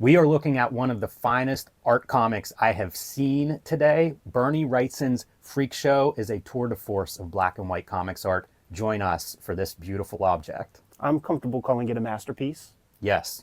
We are looking at one of the finest art comics I have seen today. Bernie Wrightson's Freak Show is a tour de force of black and white comics art. Join us for this beautiful object. I'm comfortable calling it a masterpiece. Yes.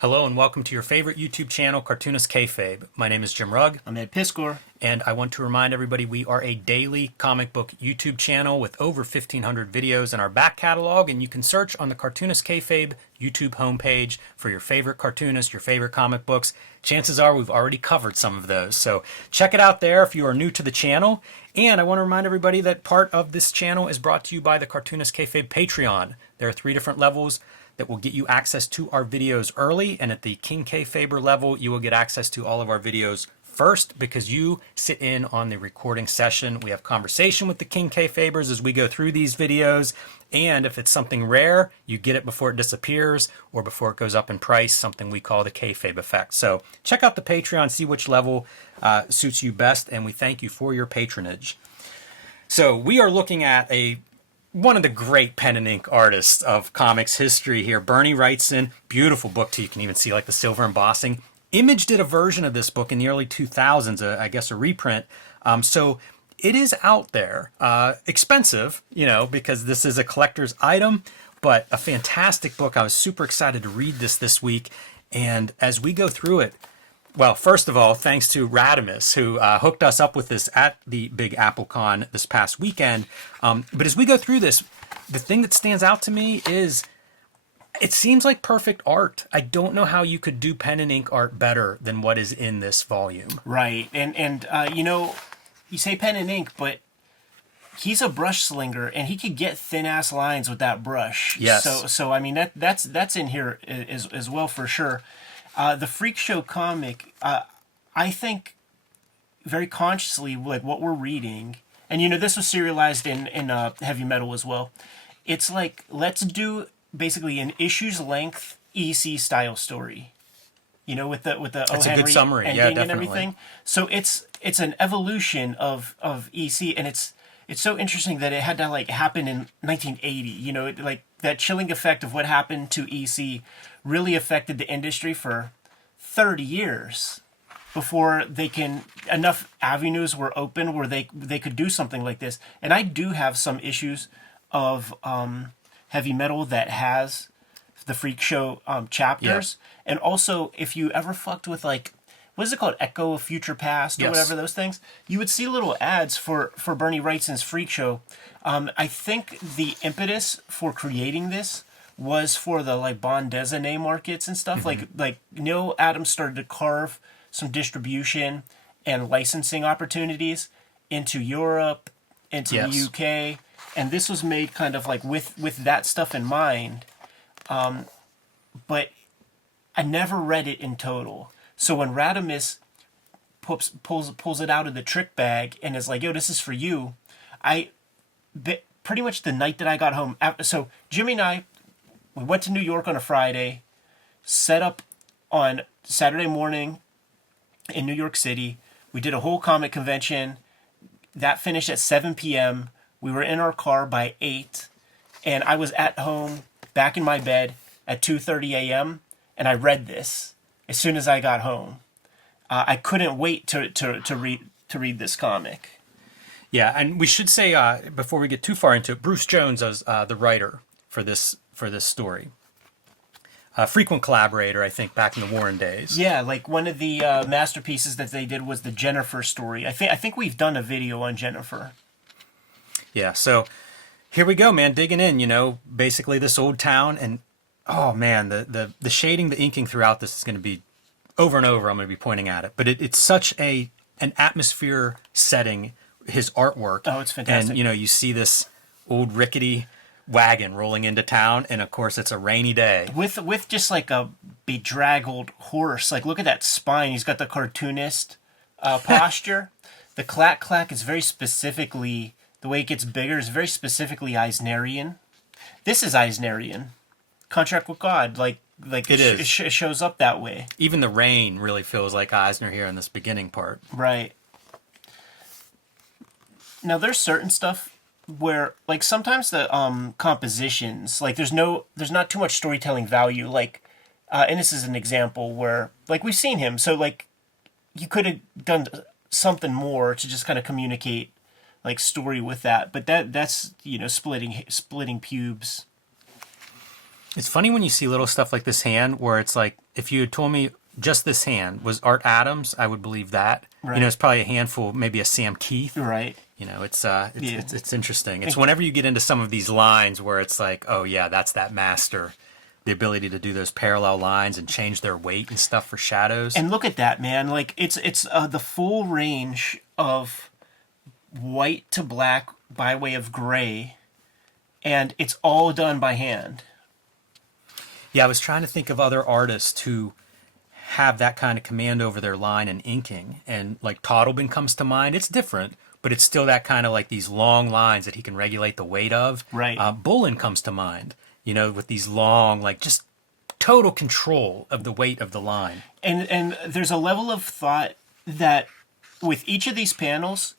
Hello and welcome to your favorite YouTube channel, Cartoonist Kayfabe. My name is Jim Rugg. I'm Ed Piskor. And I want to remind everybody we are a daily comic book YouTube channel with over 1,500 videos in our back catalog, and you can search on the Cartoonist Kayfabe YouTube homepage for your favorite cartoonist, your favorite comic books. Chances are we've already covered some of those, so check it out there if you are new to the channel. And I want to remind everybody that part of this channel is brought to you by the Cartoonist Kayfabe Patreon. There are 3 different levels that will get you access to our videos early, and at the King Kayfaber level, you will get access to all of our videos first because you sit in on the recording session. We have conversation with the King Kayfabers as we go through these videos, and if it's something rare, you get it before it disappears or before it goes up in price, something we call the Kayfabe effect. So check out the Patreon, see which level suits you best, and we thank you for your patronage. So we are looking at one of the great pen and ink artists of comics history here, Bernie Wrightson. Beautiful book too. You can even see like the silver embossing. Image did a version of this book in the early 2000s, I guess a reprint. So it is out there. Expensive, because this is a collector's item, but a fantastic book. I was super excited to read this week. And as we go through it, well, first of all, thanks to Radimus, who hooked us up with this at the Big Apple Con this past weekend. But as we go through this, the thing that stands out to me is it seems like perfect art. I don't know how you could do pen and ink art better than what is in this volume. Right, and you say pen and ink, but he's a brush slinger, and he could get thin-ass lines with that brush. Yes. So I mean, that's in here as well for sure. The Freak Show comic, I think very consciously, like what we're reading, and this was serialized in Heavy Metal as well. It's like, let's do basically an issues length EC style story, with the That's O. a Henry good summary, ending yeah, and definitely. everything. So it's an evolution of EC, and it's so interesting that it had to like happen in 1980. Like that chilling effect of what happened to EC really affected the industry for 30 years before enough avenues were open where they could do something like this. And I do have some issues of Heavy Metal that has the Freak Show chapters. Yeah. And also, if you ever fucked with like, what is it called? Echo of Future Past or Yes. whatever, those things. You would see little ads for Bernie Wrightson's Freak Show. I think the impetus for creating this was for the like bande dessinée markets and stuff. Mm-hmm. Like Neil Adams started to carve some distribution and licensing opportunities into Europe, into Yes. the UK, and this was made kind of like with that stuff in mind. But I never read it in total. So when Radimus pulls it out of the trick bag and is like, "Yo, this is for you," pretty much the night that I got home. So Jimmy and I, we went to New York on a Friday, set up on Saturday morning in New York City. We did a whole comic convention. That finished at 7 p.m. We were in our car by 8, and I was at home, back in my bed at 2:30 a.m., and I read this as soon as I got home. I couldn't wait to read this comic. Yeah, and we should say, before we get too far into it, Bruce Jones is the writer for this story. A frequent collaborator, I think, back in the Warren days. Yeah, like one of the masterpieces that they did was the Jennifer story. I think we've done a video on Jennifer. Yeah, so here we go, man, digging in, basically this old town, and oh man, the shading, the inking throughout this is going to be over and over. I'm going to be pointing at it, but it's such an atmosphere setting, his artwork. Oh, it's fantastic. And you see this old rickety wagon rolling into town, and of course it's a rainy day with just like a bedraggled horse. Like, look at that spine. He's got the cartoonist posture. The clack clack is very specifically, the way it gets bigger is very specifically Eisnerian. This is Eisnerian. Contract with God, like it is. It shows up that way. Even the rain really feels like Eisner here in this beginning part. Right. Now there's certain stuff where like sometimes the compositions, like there's not too much storytelling value, like and this is an example where like we've seen him, so like you could have done something more to just kind of communicate like story with that, but that's splitting pubes. It's funny when you see little stuff like this hand where it's like, if you had told me just this hand was Art Adams, I would believe that. Right. It's probably a handful, maybe a Sam Keith. Right. It's interesting. It's whenever you get into some of these lines where it's like, oh yeah, that's that master. The ability to do those parallel lines and change their weight and stuff for shadows. And look at that, man. Like it's the full range of white to black by way of gray, and it's all done by hand. Yeah, I was trying to think of other artists who have that kind of command over their line and inking, and like Toddleben comes to mind. It's different, but it's still that kind of like these long lines that he can regulate the weight of. Right. Bullen comes to mind, with these long, like just total control of the weight of the line. And there's a level of thought that with each of these panels,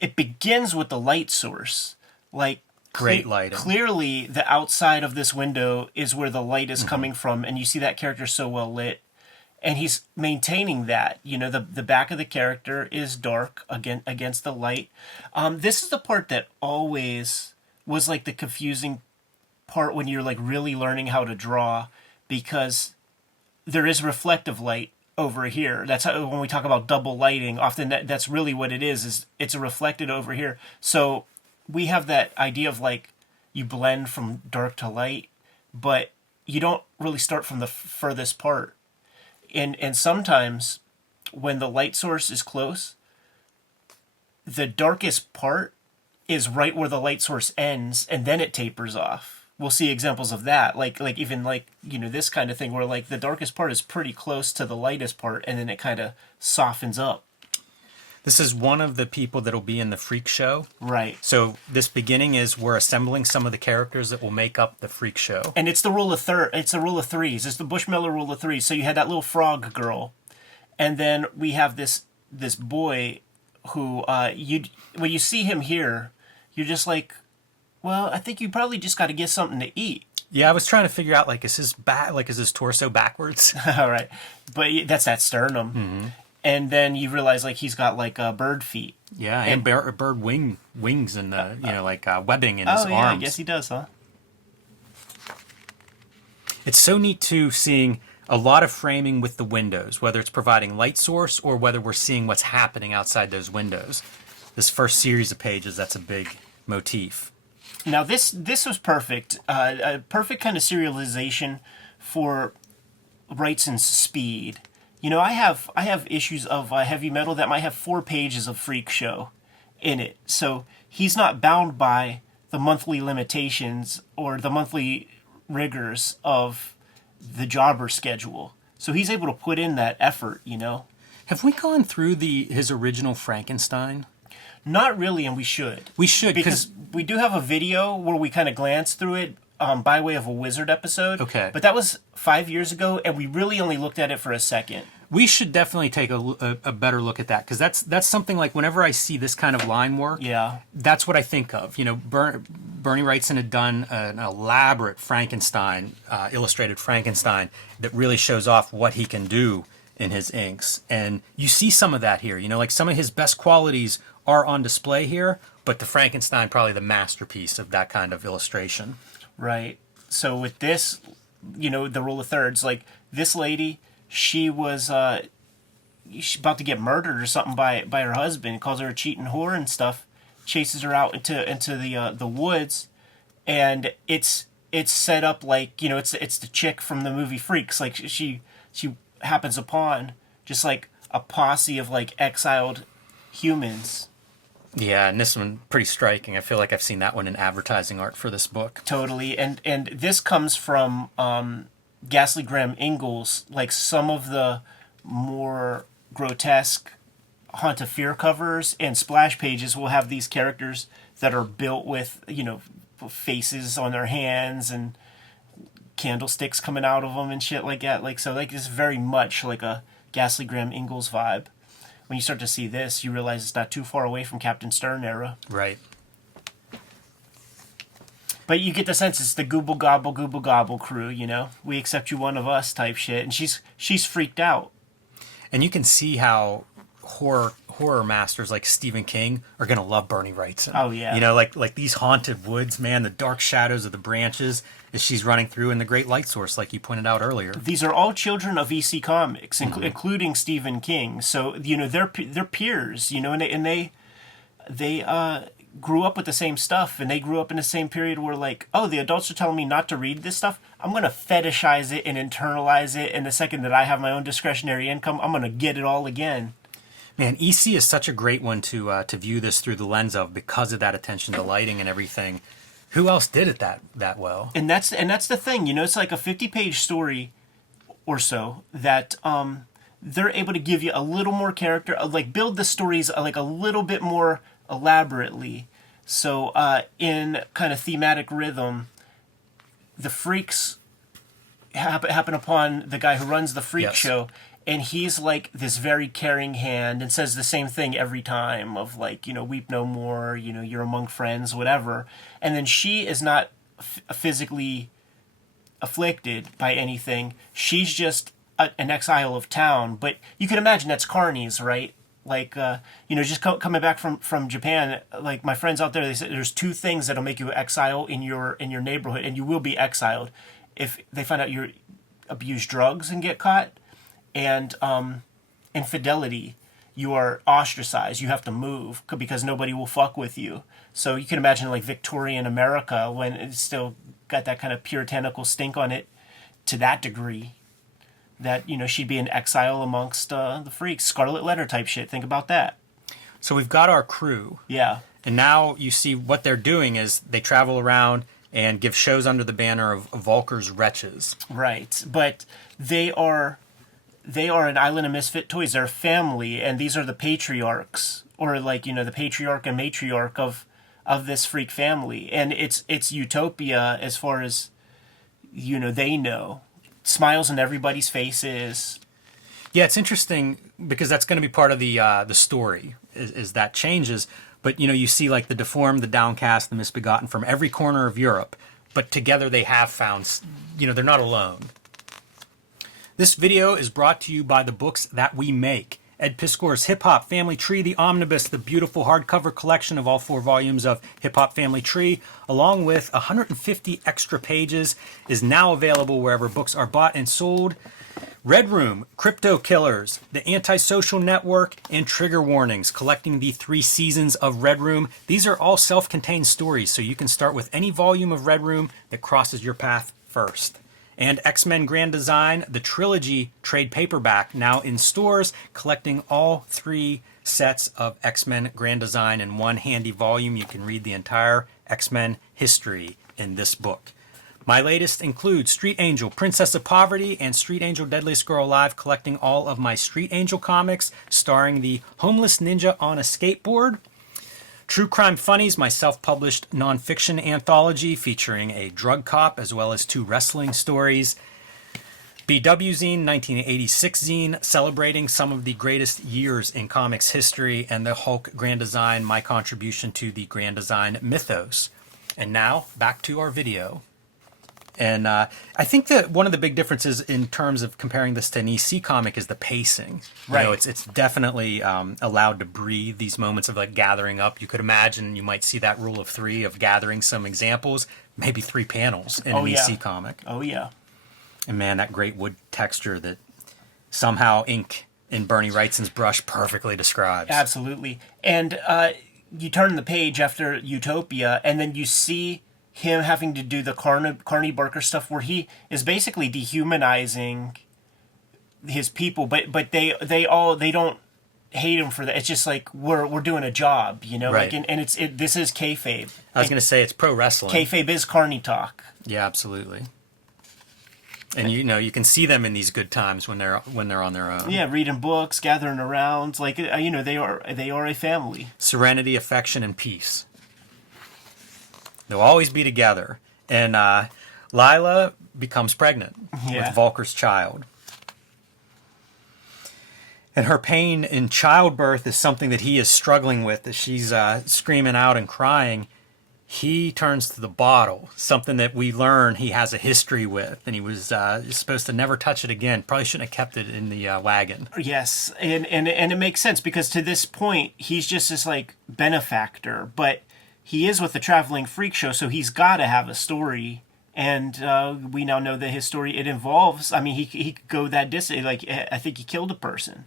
it begins with the light source. Like great lighting. Clearly, the outside of this window is where the light is coming from, and you see that character so well lit. And he's maintaining that. The back of the character is dark against the light. This is the part that always was like the confusing part when you're like really learning how to draw, because there is reflective light over here. That's how, when we talk about double lighting, often that's really what it is it's a reflected over here. So we have that idea of like you blend from dark to light, but you don't really start from the furthest part. And sometimes when the light source is close, the darkest part is right where the light source ends, and then it tapers off. We'll see examples of that, like even like this kind of thing where like the darkest part is pretty close to the lightest part, and then it kind of softens up. This is one of the people that'll be in the Freak Show. Right. So this beginning is we're assembling some of the characters that will make up the Freak Show. And it's the rule of it's the rule of threes. It's the Bushmiller rule of threes. So you had that little frog girl, and then we have this boy who when you see him here, you're just like, well, I think you probably just got to get something to eat. Yeah, I was trying to figure out is his torso backwards? All right, but that's that sternum. Mm-hmm. And then you realize like he's got like bird feet. Yeah, and bird wings and webbing in his arms. I guess he does, huh? It's so neat too seeing a lot of framing with the windows, whether it's providing light source or whether we're seeing what's happening outside those windows. This first series of pages, that's a big motif. Now this was perfect, a perfect kind of serialization for Wrightson's speed. I have issues of heavy metal that might have 4 pages of Freak Show in it. So he's not bound by the monthly limitations or the monthly rigors of the jobber schedule. So he's able to put in that effort, Have we gone through his original Frankenstein? Not really, and we should. We should, because we do have a video where we kind of glance through it by way of a Wizard episode. Okay. But that was 5 years ago, and we really only looked at it for a second. We should definitely take a better look at that, because that's something like whenever I see this kind of line work, yeah, that's what I think of. Bernie Wrightson had done an elaborate Frankenstein, illustrated Frankenstein, that really shows off what he can do in his inks. And you see some of that here. Like some of his best qualities are on display here, but the Frankenstein probably the masterpiece of that kind of illustration. Right. So with this, the rule of thirds, like this lady, she was she's about to get murdered or something by her husband. Calls her a cheating whore and stuff. Chases her out into the woods, and it's set up like it's the chick from the movie Freaks. Like she happens upon just like a posse of like exiled humans. Yeah, and this one pretty striking. I feel like I've seen that one in advertising art for this book. Totally, and this comes from Ghastly Graham Ingalls. Like some of the more grotesque Haunt of Fear covers and splash pages will have these characters that are built with faces on their hands and candlesticks coming out of them and shit like that. Like so, like it's very much like a Ghastly Graham Ingalls vibe. When you start to see this, you realize it's not too far away from Captain Stern era. Right. But you get the sense it's the Gooble Gobble crew, you know? We accept you one of us type shit. And she's freaked out. And you can see how horror masters like Stephen King are gonna love Bernie Wrightson. Oh yeah. You know, like these haunted woods, man, the dark shadows of the branches as she's running through, and the great light source, like you pointed out earlier. These are all children of EC Comics, including Stephen King. So you know they're peers, you know, and they grew up with the same stuff, and they grew up in the same period where like, oh, the adults are telling me not to read this stuff. I'm gonna fetishize it and internalize it, and the second that I have my own discretionary income, I'm gonna get it all again. Man, EC is such a great one to view this through the lens of, because of that attention to lighting and everything. Who else did it that well? And that's the thing, you know, it's like a 50-page story or so that they're able to give you a little more character, like build the stories like a little bit more elaborately. So in kind of thematic rhythm, the freaks happen upon the guy who runs the freak show. And he's like this very caring hand and says the same thing every time of like, you know, weep no more, you know, you're among friends, whatever. And then she is not physically afflicted by anything. She's just an exile of town. But you can imagine that's carnies, right? Like, you know, just coming back from Japan, like my friends out there, they said there's two things that'll make you exile in your neighborhood, and you will be exiled if they find out you abuse drugs and get caught. And infidelity, you are ostracized. You have to move because nobody will fuck with you. So you can imagine like Victorian America when it's still got that kind of puritanical stink on it to that degree. That, you know, she'd be in exile amongst the freaks. Scarlet Letter type shit. Think about that. So we've got our crew. Yeah. And now you see what they're doing is they travel around and give shows under the banner of Volker's Wretches. Right. But they are an island of misfit toys. They're a family, and these are the patriarchs, or like, you know, the patriarch and matriarch of this freak family. And it's utopia as far as, you know, they know. Smiles on everybody's faces. Yeah, it's interesting because that's going to be part of the story is that changes. But, you know, you see like the deformed, the downcast, the misbegotten from every corner of Europe. But together they have found, you know, they're not alone. This video is brought to you by the books that we make. Ed Piskor's Hip Hop Family Tree, the Omnibus, the beautiful hardcover collection of all 4 volumes of Hip Hop Family Tree, along with 150 extra pages, is now available wherever books are bought and sold. Red Room, Crypto Killers, The Antisocial Network, and Trigger Warnings, collecting the 3 seasons of Red Room. These are all self-contained stories, so you can start with any volume of Red Room that crosses your path first. And X-Men Grand Design, the trilogy trade paperback, now in stores, collecting all 3 sets of X-Men Grand Design in one handy volume. You can read the entire X-Men history in this book. My latest includes Street Angel, Princess of Poverty, and Street Angel, Deadliest Girl Alive, collecting all of my Street Angel comics, starring the homeless ninja on a skateboard. True Crime Funnies, my self-published nonfiction anthology featuring a drug cop as well as 2 wrestling stories. BW Zine, 1986 zine, celebrating some of the greatest years in comics history, and the Hulk Grand Design, my contribution to the Grand Design mythos. And now, back to our video. And I think that one of the big differences in terms of comparing this to an EC comic is the pacing. Right. You know, it's definitely allowed to breathe these moments of like gathering up. You could imagine you might see that rule of 3 of gathering some examples, maybe 3 panels in an EC comic. Oh, yeah. And man, that great wood texture that somehow ink in Bernie Wrightson's brush perfectly describes. Absolutely. And you turn the page after Utopia, and then you see him having to do the Carney Barker stuff where he is basically dehumanizing his people, but they don't hate him for that. It's just like we're doing a job, you know. Right. Like, and this is kayfabe. I was going to say it's pro wrestling. Kayfabe is Carney talk. Yeah, absolutely. And you know you can see them in these good times when they're on their own. Yeah, reading books, gathering around, like you know they are a family. Serenity, affection, and peace. They'll always be together. And Lila becomes pregnant with Volker's child. And her pain in childbirth is something that he is struggling with. As she's screaming out and crying, he turns to the bottle, something that we learn he has a history with, and he was supposed to never touch it again. Probably shouldn't have kept it in the wagon. Yes, and it makes sense because to this point he's just this like benefactor, but he is with the traveling freak show, so he's got to have a story. And we now know that his story, it involves, I mean, he could go that distance. Like, I think he killed a person.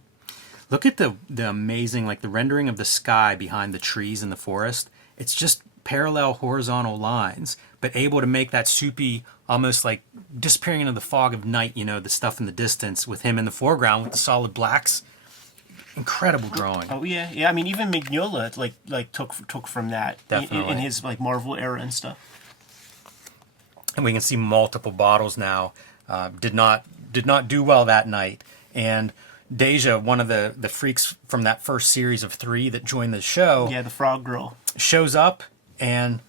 Look at the amazing, like the rendering of the sky behind the trees in the forest. It's just parallel horizontal lines, but able to make that soupy, almost like disappearing into the fog of night, you know, the stuff in the distance with him in the foreground with the solid blacks. Incredible drawing. Oh, yeah. Yeah, I mean, even Mignola, like took from that. Definitely. In his, like, Marvel era and stuff. And we can see multiple bottles now. Did not do well that night. And Deja, one of the freaks from that first series of 3 that joined the show, Yeah, the frog girl. shows up and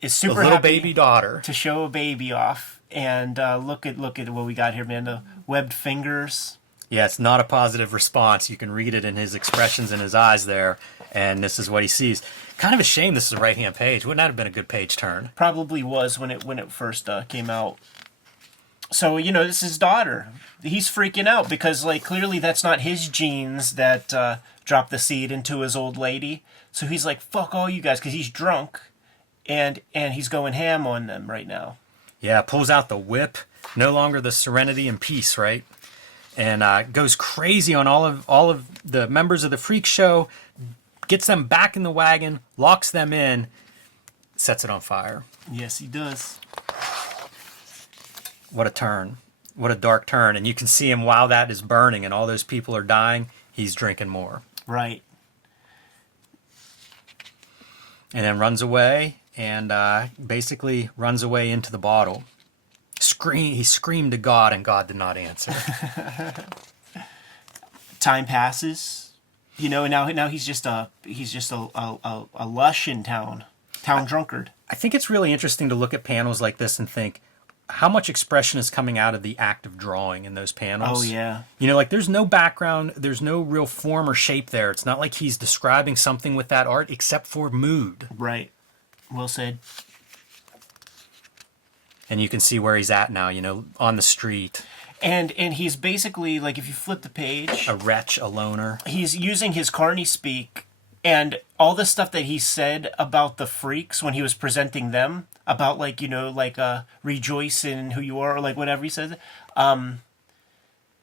Is super a little happy baby daughter. to show a baby off. And look at what we got here, man. The webbed fingers. Yeah, it's not a positive response. You can read it in his expressions in his eyes there. And this is what he sees. Kind of a shame this is a right-hand page. Wouldn't that have been a good page turn? Probably was when it first came out. So, you know, this is his daughter. He's freaking out because, like, clearly that's not his genes that dropped the seed into his old lady. So he's like, fuck all you guys, because he's drunk. And he's going ham on them right now. Yeah, pulls out the whip. No longer the serenity and peace, right? And goes crazy on all of the members of the freak show. Gets them back in the wagon, locks them in, sets it on fire. Yes, he does. What a turn. What a dark turn. And you can see him while that is burning and all those people are dying, he's drinking more. Right. And then runs away and basically runs away into the bottle. He screamed to God and God did not answer. Time passes. You know, now he's just a lush in town drunkard. I think it's really interesting to look at panels like this and think how much expression is coming out of the act of drawing in those panels. Oh, yeah. You know, like there's no background, there's no real form or shape there. It's not like he's describing something with that art except for mood. Right. Well said. And you can see where he's at now, you know, on the street. And he's basically, like, if you flip the page, A wretch, a loner. he's using his Carney speak and all the stuff that he said about the freaks when he was presenting them, about, like, you know, like, rejoice in who you are, or, like, whatever he says,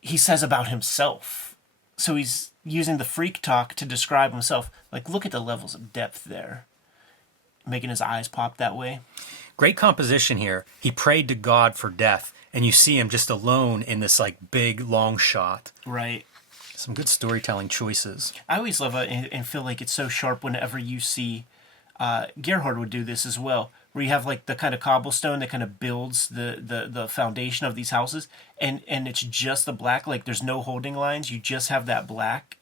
he says about himself. So he's using the freak talk to describe himself. Like, look at the levels of depth there. Making his eyes pop that way. Great composition here. He prayed to God for death, and you see him just alone in this, like, big, long shot. Right. Some good storytelling choices. I always love it and feel like it's so sharp whenever you see, Gerhard would do this as well, where you have like the kind of cobblestone that kind of builds the foundation of these houses, and it's just the black, like there's no holding lines, you just have that black.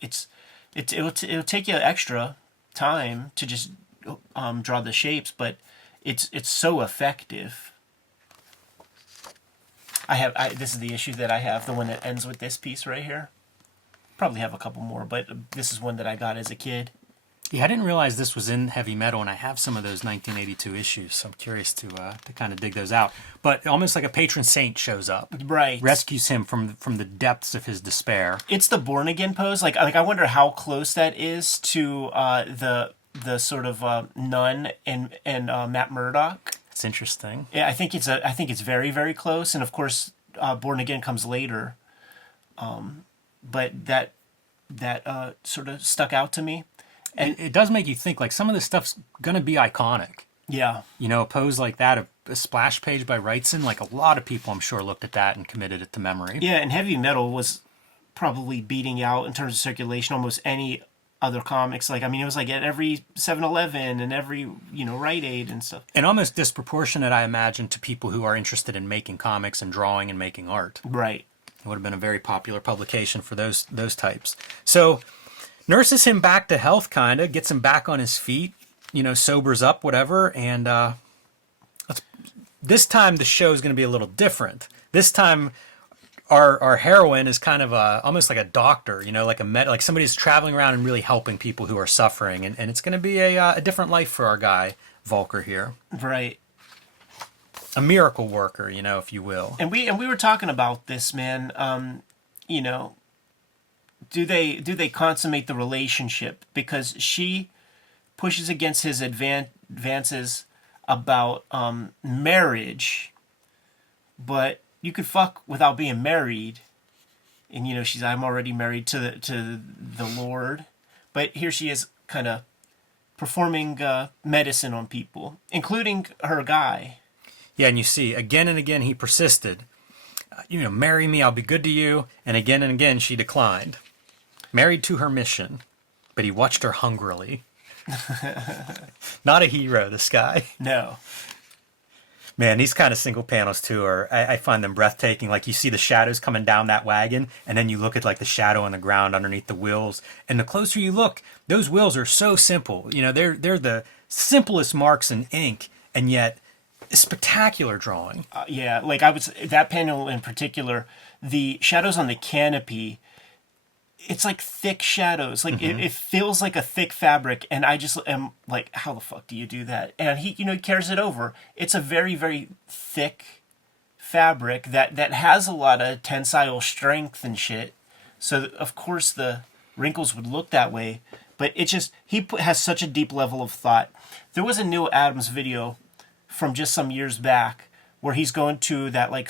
It'll take you extra time to just draw the shapes, but it's so effective. This is the issue that I have, the one that ends with this piece right here. Probably have a couple more, but this is one that I got as a kid. Yeah, I didn't realize this was in Heavy Metal, and I have some of those 1982 issues, so I'm curious to kind of dig those out. But almost like a patron saint shows up, Right. rescues him from the depths of his despair. It's the born again pose. Like I wonder how close that is to the sort of nun and Matt Murdock. It's interesting. Yeah, I think it's very, very close, and of course, Born Again comes later. But that sort of stuck out to me. And it does make you think, like, some of this stuff's going to be iconic. Yeah. You know, a pose like that, a splash page by Wrightson, like a lot of people, I'm sure, looked at that and committed it to memory. Yeah, and Heavy Metal was probably beating out, in terms of circulation, almost any other comics. Like, I mean, it was like at every 7-Eleven and every, Rite Aid and stuff. And almost disproportionate, I imagine, to people who are interested in making comics and drawing and making art. Right. It would have been a very popular publication for those types. So, nurses him back to health, kind of, gets him back on his feet, sobers up, whatever. And this time the show is going to be a little different. This time our heroine is kind of almost like a doctor, like somebody who's traveling around and really helping people who are suffering. And it's going to be a different life for our guy, Volker here. Right. A miracle worker, if you will. And we were talking about this, man. You know, do they consummate the relationship? Because she pushes against his advances about marriage, but you could fuck without being married. And she's, I'm already married to the Lord, but here she is, kind of performing medicine on people, including her guy. Yeah, and you see, again and again he persisted. Marry me, I'll be good to you. And again she declined. Married to her mission, but he watched her hungrily. Not a hero, this guy. No. Man, these kind of single panels too I find them breathtaking. Like you see the shadows coming down that wagon, and then you look at like the shadow on the ground underneath the wheels. And the closer you look, those wheels are so simple. They're the simplest marks in ink, and yet a spectacular drawing. Yeah, like that panel in particular, the shadows on the canopy, it's like thick shadows. Like it feels like a thick fabric, and I just am like, how the fuck do you do that? And he carries it over. It's a very, very thick fabric that has a lot of tensile strength and shit. So of course the wrinkles would look that way, but it just has such a deep level of thought. There was a Neil Adams video from just some years back where he's going to that like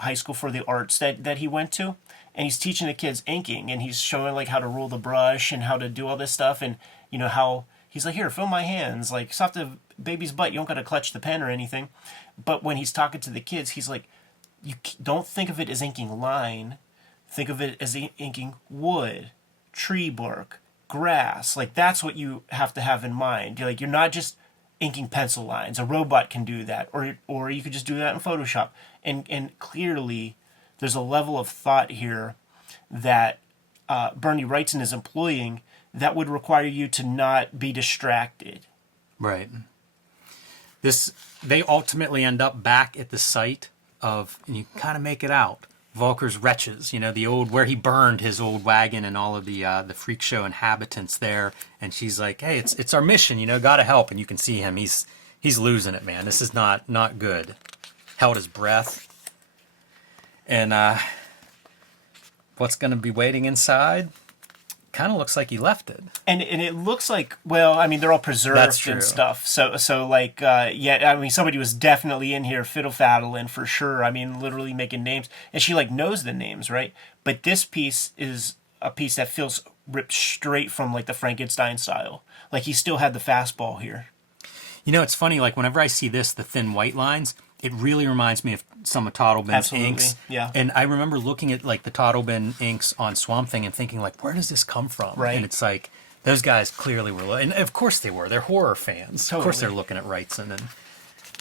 high school for the arts that he went to. And he's teaching the kids inking, and he's showing like how to roll the brush and how to do all this stuff, and how he's like, here, fill my hands, like it's off the baby's butt, you don't gotta clutch the pen or anything. But when he's talking to the kids, he's like, you don't think of it as inking line, think of it as inking wood, tree bark, grass. Like that's what you have to have in mind. You're not just inking pencil lines. A robot can do that, or you could just do that in Photoshop. And clearly there's a level of thought here that Bernie Wrightson is employing that would require you to not be distracted. Right. They ultimately end up back at the site of, and you kind of make it out, Volker's wretches, the old, where he burned his old wagon and all of the freak show inhabitants there. And she's like, hey, it's our mission, gotta help. And you can see him, he's losing it, man. This is not good. Held his breath. And what's going to be waiting inside kind of looks like he left it. And it looks like, well, I mean, they're all preserved and stuff. So like, yeah, I mean, somebody was definitely in here fiddle-faddling for sure. I mean, literally making names. And she, like, knows the names, right? But this piece is a piece that feels ripped straight from, like, the Frankenstein style. Like, he still had the fastball here. It's funny, like, whenever I see this, the thin white lines, it really reminds me of some of Toddlebin's inks. Yeah. And I remember looking at like the Toddlebin inks on Swamp Thing and thinking like, where does this come from? Right. And it's like, those guys clearly were, and of course they were. They're horror fans. Totally. Of course they're looking at Wrightson and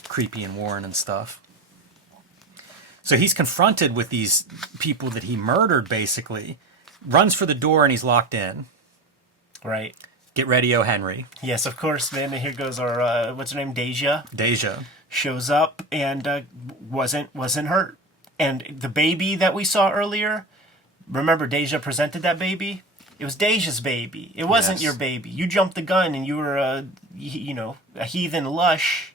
Creepy and Warren and stuff. So he's confronted with these people that he murdered, basically. Runs for the door and he's locked in. Right. Get ready, O. Henry. Yes, of course, man. And here goes our, what's her name, Deja? Deja. Shows up and wasn't hurt. And the baby that we saw earlier, remember Deja presented that baby? It was Deja's baby. It wasn't your baby. You jumped the gun and you were a heathen lush.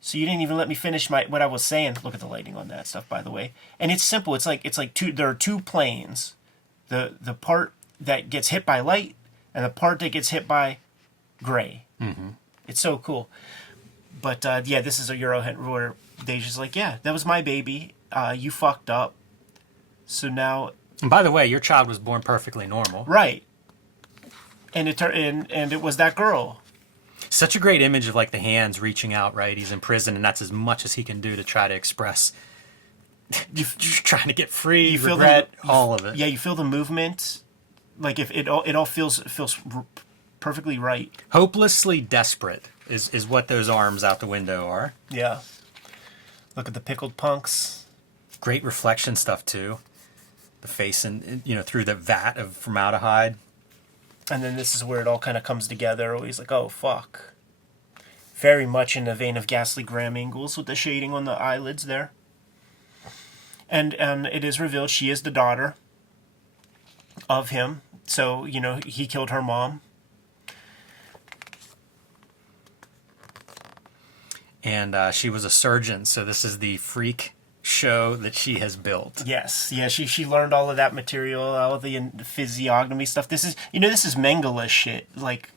So you didn't even let me finish what I was saying. Look at the lighting on that stuff, by the way. And it's simple. It's like there are two planes. The part that gets hit by light and the part that gets hit by gray. Mm-hmm. It's so cool. But, yeah, this is a Euro hit where Deja's like, yeah, that was my baby. You fucked up. So now... And by the way, your child was born perfectly normal. Right. And it was that girl. Such a great image of, like, the hands reaching out, right? He's in prison, and that's as much as he can do to try to express... trying to get free, you regret, all of it. Yeah, you feel the movement. Like, if it all feels perfectly right. Hopelessly desperate is what those arms out the window are. Yeah. Look at the pickled punks. Great reflection stuff too. The face and through the vat of formaldehyde. And then this is where it all kind of comes together. He's like, oh fuck. Very much in the vein of Ghastly Graham Ingalls with the shading on the eyelids there. And it is revealed she is the daughter of him. So, he killed her mom. and she was a surgeon. So this is the freak show that she has built. Yes, yeah, she learned all of that material, all of the physiognomy stuff. This is Mengele shit. Like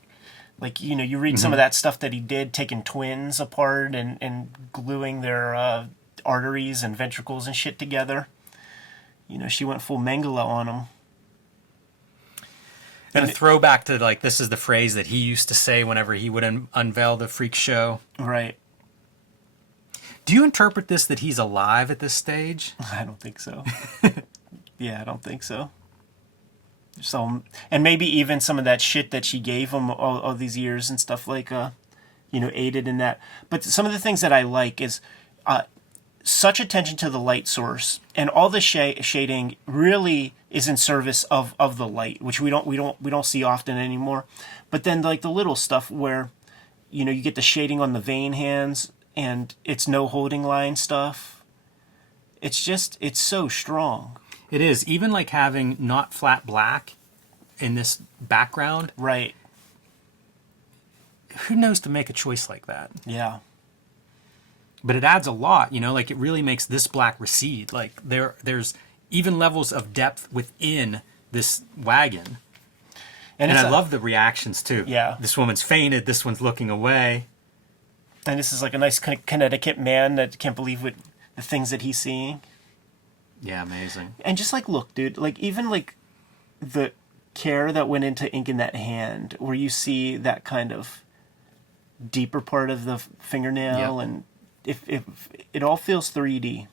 you read some of that stuff that he did, taking twins apart and gluing their arteries and ventricles and shit together. She went full Mengele on them. And a throwback to, like, this is the phrase that he used to say whenever he would unveil the freak show. Right. Do you interpret this that he's alive at this stage? I don't think so. Yeah, I don't think so. So, and maybe even some of that shit that she gave him all these years and stuff like, aided in that. But some of the things that I like is such attention to the light source, and all the shading really is in service of the light, which we don't see often anymore. But then like the little stuff where, you get the shading on the vein hands, and it's no holding line stuff. It's so strong. It is. Even like having not flat black in this background. Right. Who knows to make a choice like that? Yeah. But it adds a lot, like it really makes this black recede. Like there's even levels of depth within this wagon. And I love the reactions too. Yeah. This woman's fainted, this one's looking away. And this is like a nice Connecticut man that can't believe what the things that he's seeing. Yeah, amazing. And just like, look, dude, like even like the care that went into inking that hand, where you see that kind of deeper part of the fingernail, Yep. and if it all feels 3D.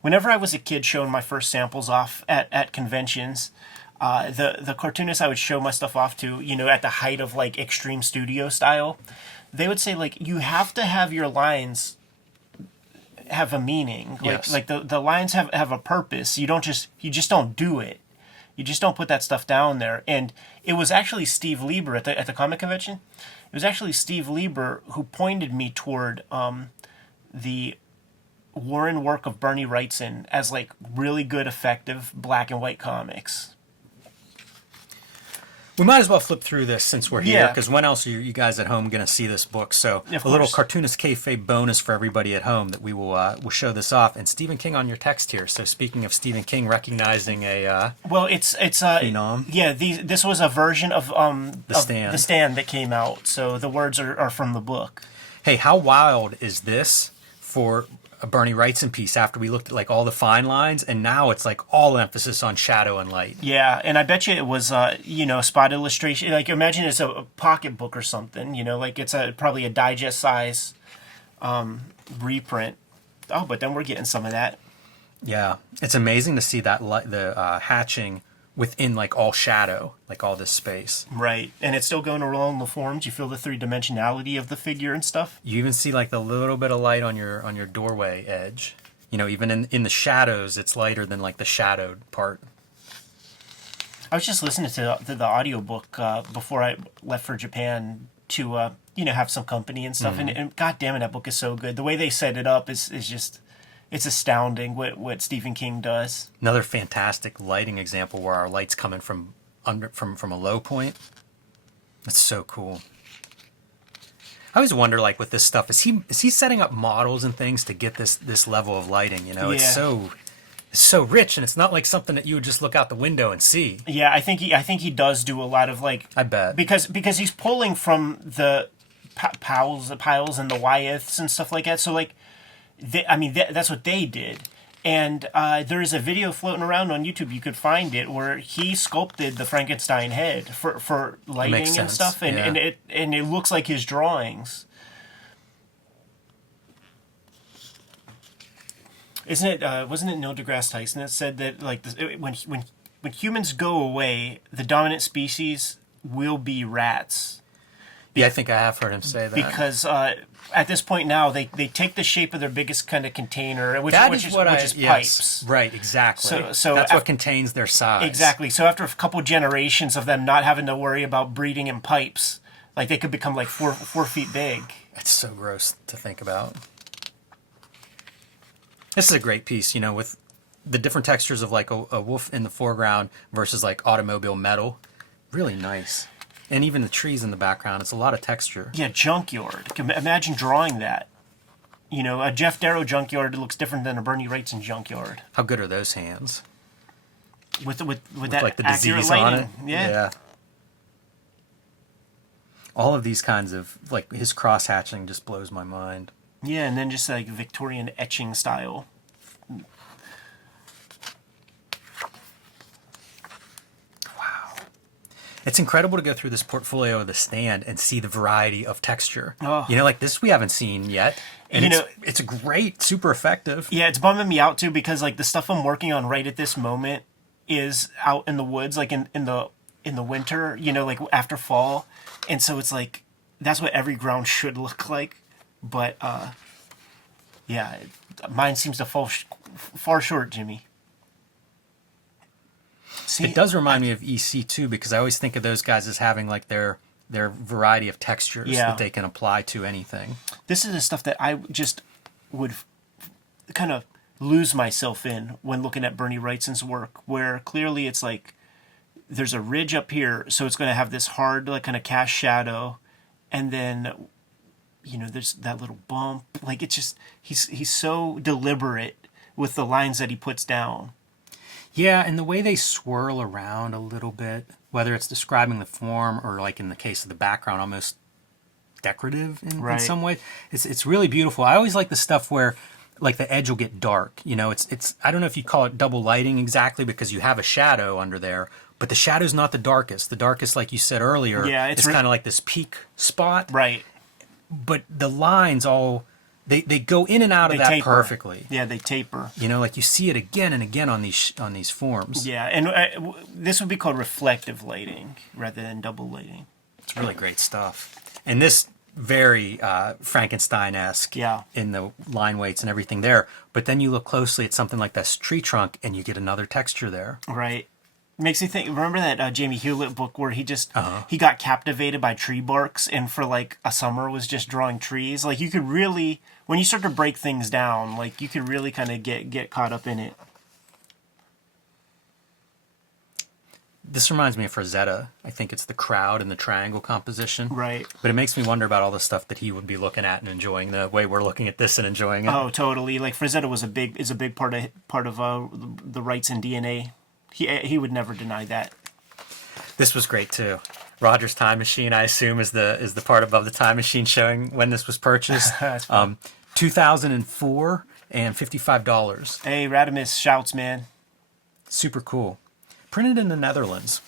Whenever I was a kid showing my first samples off at conventions, the cartoonists I would show my stuff off to, at the height of like extreme studio style, they would say like, you have to have your lines have a meaning. Yes. Like the lines have a purpose. You just don't do it. You just don't put that stuff down there. And it was actually Steve Lieber at the comic convention. It was actually Steve Lieber who pointed me toward the Warren work of Bernie Wrightson as like really good, effective black and white comics. We might as well flip through this since we're here, Yeah. because when else are you guys at home going to see this book? So Of a little course. Cartoonist Kayfabe bonus for everybody at home that we'll show this off. And Stephen King on your text here. So speaking of Stephen King recognizing a Well, it's phenom. Yeah, this was a version of The Stand. The Stand that came out. So the words are from the book. Hey, how wild is this for a Bernie Wrightson piece after we looked at like all the fine lines, and now it's like all emphasis on shadow and light. Yeah, and I bet you it was a spot illustration. Like imagine it's a pocket book or something. Like it's probably a digest size reprint. Oh, but then we're getting some of that. Yeah, it's amazing to see that the hatching within like all shadow, like all this space. Right, and it's still going along the forms. You feel the three-dimensionality of the figure and stuff. You even see like the little bit of light on your doorway edge. Even in the shadows, it's lighter than like the shadowed part. I was just listening to the audiobook before I left for Japan to have some company and stuff. And god damn it, that book is so good. The way they set it up is just, it's astounding what Stephen King does. Another fantastic lighting example where our light's coming from a low point. That's so cool. I always wonder, like with this stuff, is he setting up models and things to get this level of lighting? It's so rich, and it's not like something that you would just look out the window and see. Yeah, I think he does do a lot of like. I bet because he's pulling from the piles and the Wyeths and stuff like that. So like, that's what they did. And there is a video floating around on YouTube. You could find it where he sculpted the Frankenstein head for lighting and stuff, and it looks like his drawings. Isn't it? Wasn't it Neil deGrasse Tyson that said that like when humans go away, the dominant species will be rats? Yeah, I think I have heard him say that. Because at this point now, they take the shape of their biggest kind of container, which is pipes. Yes, right, exactly. So that's what contains their size. Exactly. So after a couple generations of them not having to worry about breeding in pipes, like they could become like 4 feet big. It's so gross to think about. This is a great piece, with the different textures of like a wolf in the foreground versus like automobile metal. Really nice. And even the trees in the background, it's a lot of texture. Yeah, junkyard. Imagine drawing that. You know, a Jeff Darrow junkyard looks different than a Bernie Wrightson junkyard. How good are those hands? With that like the accurate disease on lighting. it? Yeah. All of these kinds of, like, his cross hatching just blows my mind. Yeah, and then just like Victorian etching style. It's incredible to go through this portfolio of the stand and see the variety of texture. Oh. You know, like this we haven't seen yet. And You know- it's great, super effective. Yeah, it's bumming me out too because like the stuff I'm working on right at this moment is out in the woods, like in the winter, you know, like after fall. And so it's like that's what every ground should look like. But yeah, mine seems to fall far short, Jimmy. See, It does remind me of EC too, because I always think of those guys as having like their variety of textures Yeah. that they can apply to anything. this is the stuff that I just would kind of lose myself in when looking at Bernie Wrightson's work, where clearly it's like there's a ridge up here, so it's going to have this hard, like, kind of cast shadow, and then, you know, there's that little bump. Like, it's just he's so deliberate with the lines that he puts down. Yeah, and the way they swirl around a little bit, whether it's describing the form or, like in the case of the background, almost decorative in Right. some way. It's really beautiful. I always like the stuff where, like, the edge will get dark. You know, it's I don't know if you call it double lighting exactly because you have a shadow under there, but the shadow's not the darkest. The darkest, like you said earlier, Yeah, it's kind of like this peak spot. Right. But the lines all they go in and out of They that taper. perfectly. Yeah, they taper. You know, like you see it again and again on these forms. Yeah, and this would be called reflective lighting rather than double lighting. It's really great stuff. And this very Frankenstein-esque Yeah. in the line weights and everything there. But then you look closely at something like this tree trunk and you get another texture there. Right. Makes me think. Remember that Jamie Hewlett book where he just he got captivated by tree barks, and for like a summer was just drawing trees. Like you could really, when you start to break things down, like you could really kind of get caught up in it. This reminds me of Rosetta. I think it's the crowd and the triangle composition. Right. But it makes me wonder about all the stuff that he would be looking at and enjoying the way we're looking at this and enjoying it. Oh, totally. Like Frazetta was a big part of the Wrightson DNA. He would never deny that. This was great too. Roger's Time Machine, I assume, is the part above the time machine showing when this was purchased. That's fun. 2004 and $55. Hey, Radimus shouts, man. Super cool. Printed in the Netherlands.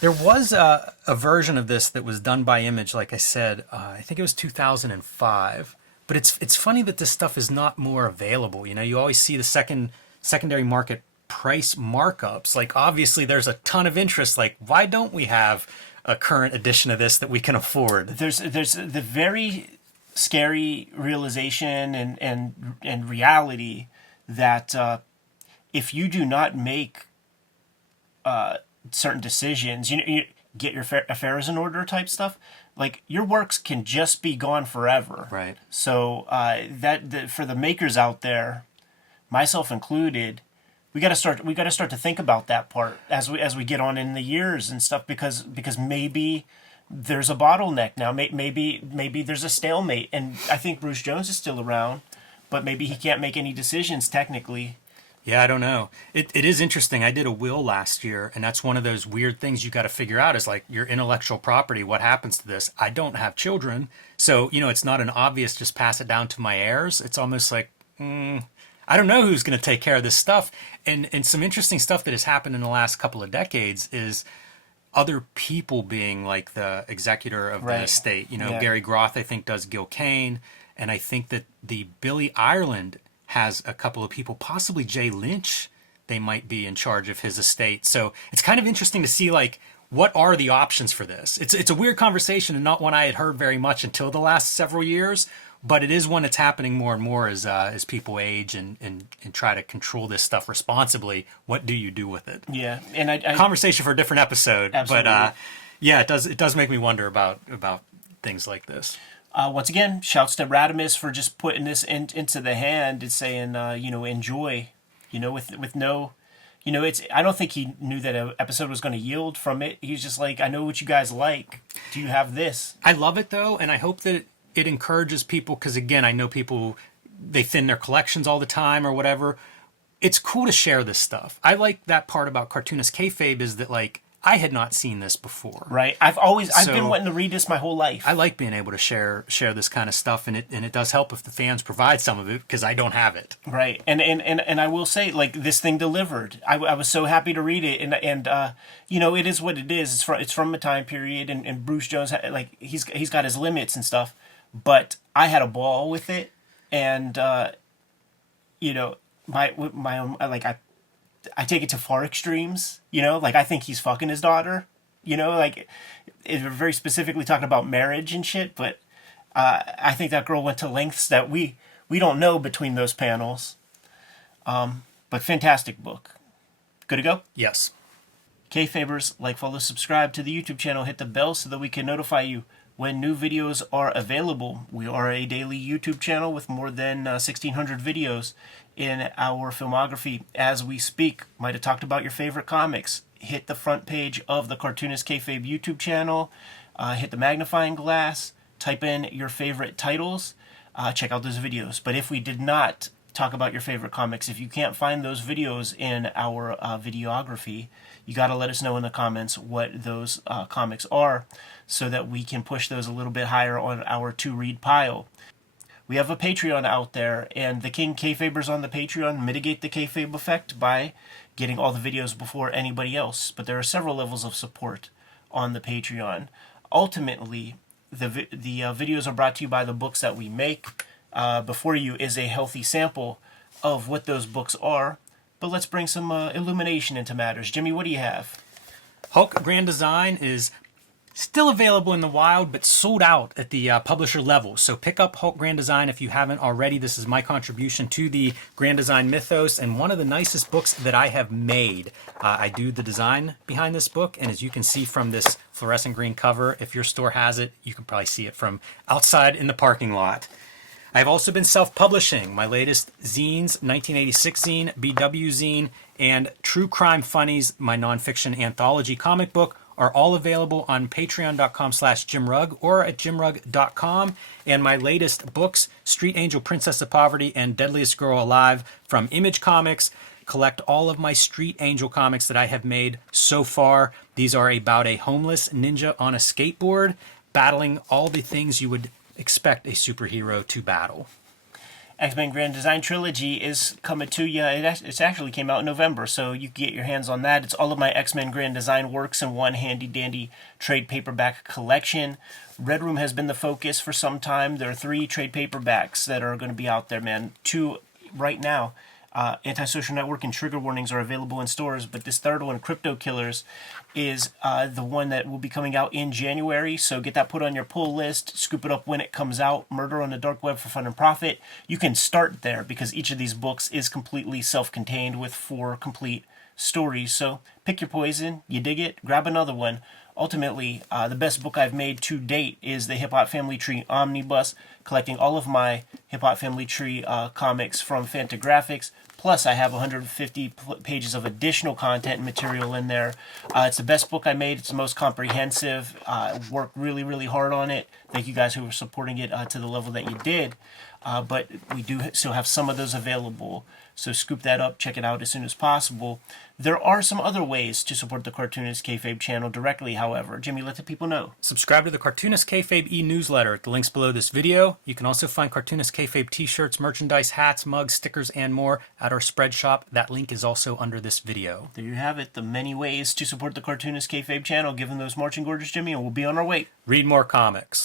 There was a version of this that was done by Image, like I said. I think it was 2005. But it's funny that this stuff is not more available. You know, you always see the secondary market price markups. Like, obviously, there's a ton of interest. Like, why don't we have a current edition of this that we can afford? There's the very scary realization and reality that if you do not make certain decisions, you get your affairs in order type stuff, like your works can just be gone forever. Right. So for the makers out there, myself included, we got to start to think about that part as we get on in the years and stuff, because maybe there's a bottleneck now. Maybe there's a stalemate, and I think Bruce Jones is still around, but maybe he can't make any decisions technically. Yeah, I don't know. It is interesting. I did a will last year, and that's one of those weird things you got to figure out is like your intellectual property. What happens to this? I don't have children. So, you know, it's not an obvious just pass it down to my heirs. It's almost like, I don't know who's going to take care of this stuff. And some interesting stuff that has happened in the last couple of decades is other people being like the executor of Right. the estate. You know, Yeah. Gary Groth, I think, does Gil Kane. And I think that the Billy Ireland has a couple of people, possibly Jay Lynch, they might be in charge of his estate. So it's kind of interesting to see, like, what are the options for this? It's a weird conversation and not one I had heard very much until the last several years, but it is one that's happening more and more as people age and try to control this stuff responsibly. What do you do with it? Yeah, and I Conversation for a different episode. Absolutely. But yeah, it does make me wonder about things like this. once again, shouts to Radimus for just putting this into the hand and saying, enjoy, with no, I don't think he knew that an episode was going to yield from it. He's just like, I know what you guys like. Do you have this? I love it though, and I hope that it encourages people, because again, I know people, they thin their collections all the time or whatever. It's cool to share this stuff. I like that part about Cartoonist Kayfabe is that, like, I had not seen this before. Right. I've been wanting to read this my whole life. I like being able to share this kind of stuff, and it does help if the fans provide some of it, because I don't have it. Right. And I will say, like, this thing delivered. I was so happy to read it, and you know, it is what it is. It's from a time period, and Bruce Jones, like, he's got his limits and stuff, but I had a ball with it, and you know, my own, like, I take it to far extremes, you know, like, I think he's fucking his daughter, you know, like, it's very specifically talking about marriage and shit, but I think that girl went to lengths that we don't know between those panels. But fantastic book. Good to go? Yes. Kayfabers, like, follow, subscribe to the YouTube channel, hit the bell so that we can notify you when new videos are available. We are a daily YouTube channel with more than 1,600 videos in our filmography as we speak. Might have talked about your favorite comics. Hit the front page of the Cartoonist Kayfabe YouTube channel. Hit the magnifying glass. Type in your favorite titles. Check out those videos. But if we did not talk about your favorite comics, if you can't find those videos in our videography, you got to let us know in the comments what those comics are so that we can push those a little bit higher on our to-read pile. We have a Patreon out there, and the King Kayfabers on the Patreon mitigate the kayfabe effect by getting all the videos before anybody else. But there are several levels of support on the Patreon. Ultimately, the videos are brought to you by the books that we make. Before you is a healthy sample of what those books are. But let's bring some illumination into matters. Jimmy, what do you have? Hulk Grand Design is still available in the wild, but sold out at the publisher level. So pick up Hulk Grand Design if you haven't already. This is my contribution to the Grand Design mythos, and one of the nicest books that I have made. I do the design behind this book, and as you can see from this fluorescent green cover, if your store has it, you can probably see it from outside in the parking lot. I've also been self-publishing. My latest zines, 1986 zine, BW zine, and True Crime Funnies, my nonfiction anthology comic book, are all available on patreon.com/JimRugg or at jimrugg.com. And my latest books, Street Angel, Princess of Poverty, and Deadliest Girl Alive from Image Comics. Collect all of my Street Angel comics that I have made so far. These are about a homeless ninja on a skateboard battling all the things you would expect a superhero to battle. X-Men Grand Design Trilogy is coming to you. It actually came out in November, so you can get your hands on that. It's all of my X-Men Grand Design works in one handy-dandy trade paperback collection. Red Room has been the focus for some time. There are 3 trade paperbacks that are going to be out there, man. 2 right now. Antisocial Network and Trigger Warnings are available in stores, but this third one, Crypto Killers, is the one that will be coming out in January, so get that put on your pull list, scoop it up when it comes out. Murder on the Dark Web for Fun and Profit. You can start there because each of these books is completely self-contained with 4 complete stories, so pick your poison, you dig it, grab another one. Ultimately, the best book I've made to date is the Hip Hop Family Tree Omnibus, collecting all of my Hip Hop Family Tree comics from Fantagraphics. Plus, I have 150 pages of additional content and material in there. It's the best book I made. It's the most comprehensive. Worked really, really hard on it. Thank you guys who were supporting it to the level that you did. But we do still have some of those available. So scoop that up, check it out as soon as possible. There are some other ways to support the Cartoonist Kayfabe channel directly, however. Jimmy, let the people know. Subscribe to the Cartoonist Kayfabe e-newsletter at the links below this video. You can also find Cartoonist Kayfabe t-shirts, merchandise, hats, mugs, stickers, and more at our spread shop. That link is also under this video. There you have it, the many ways to support the Cartoonist Kayfabe channel. Give them those marching orders, Jimmy, and we'll be on our way. Read more comics.